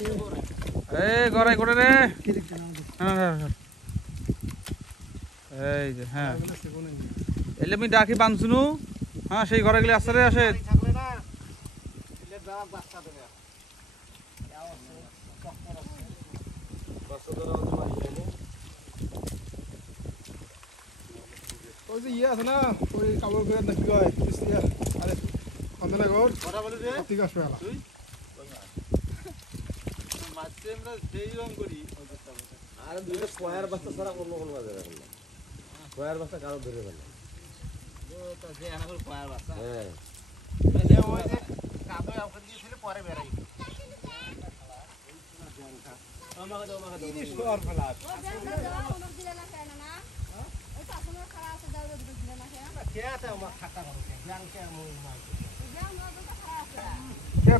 এই গড়াই করে রে এই যে হ্যাঁ এলে আমি ডাকি বানছুনু হ্যাঁ সেই ঘরে গেলে আসতে রে আসে ওই যে ইয়ে আছে না ওই কাপড় করে দেখি হয় আরে আন্দোলন ঘর ঠিক আছে আর দুইটা কয়ার বাচ্চা ছাড়া অন্য কোনো বাজার এখন না কয়ার বাচ্চা কারো ধরে ফেলে হ্যাঁ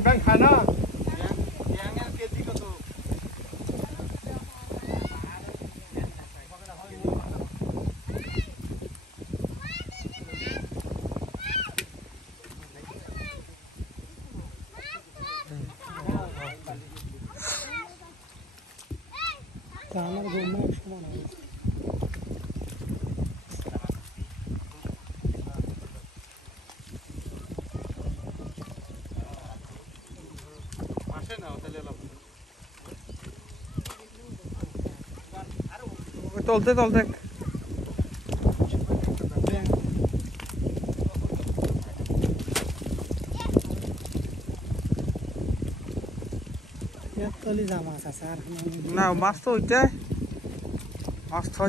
ব্যাংক খায় না আমার ঘুমার সমান চলতে চলতে না মাছ তো ওইটাই মাছ তো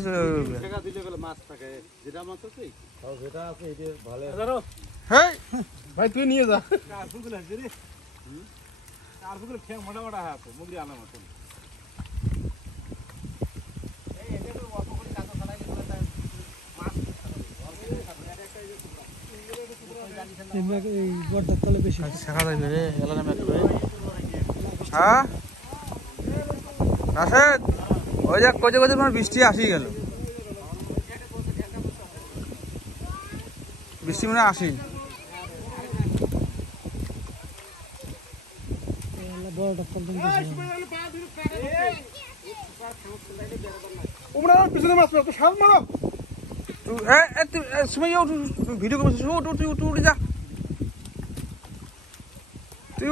ভাই তুই নিয়ে যা শেখা যাবে রে এলাকা হ্যাঁ রাশেদ ওই যে কজে কজে তোমার বৃষ্টি আসি গেল বৃষ্টি মানে আসি পিছনে মাছ তো সাল মারো ভিডিও করছিস উঠ যা তুই